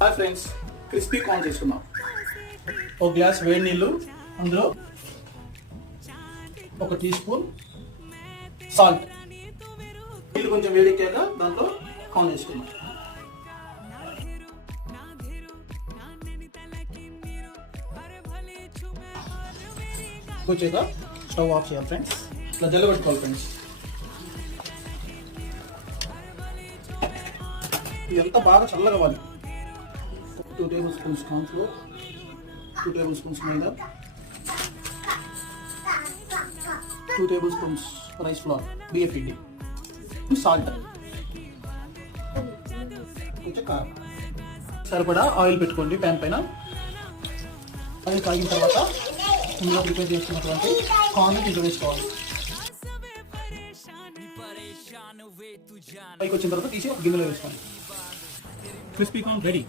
Hi friends, crispy corn చేసుకుందాం. ఒక glass వేడి నీళ్ళు, అందులో 1 టీ స్పూన్ సాల్ట్. నీళ్ళు కొంచెం వేడెక్కాక దాంట్లో కార్న్ వేసుకుందాం. వచ్చాక స్టవ్ ఆఫ్ చేయాలి ఫ్రెండ్స్. ఇట్లా జల్లబెట్టుకోవాలి ఫ్రెండ్స్. ఇదంతా బాగా చల్లగా అవ్వాలి. 2 tablespoons corn flour, 2 tablespoons maida, 2 tablespoons rice flour, బియ్యం పిండి, సాల్ట్, కొంచెం కారం. సరిపడా ఆయిల్ పెట్టుకోండి ప్యాన్ పైన. ఆయిల్ కాగిన తర్వాత ఇందులో ప్రిపేర్ చేసుకున్నటువంటి కార్న్ ఇంట్లో వేసుకోవాలి. పైకి వచ్చిన తర్వాత తీసి ఒక గిన్నెలో వేసుకోండి. Crispy corn ready.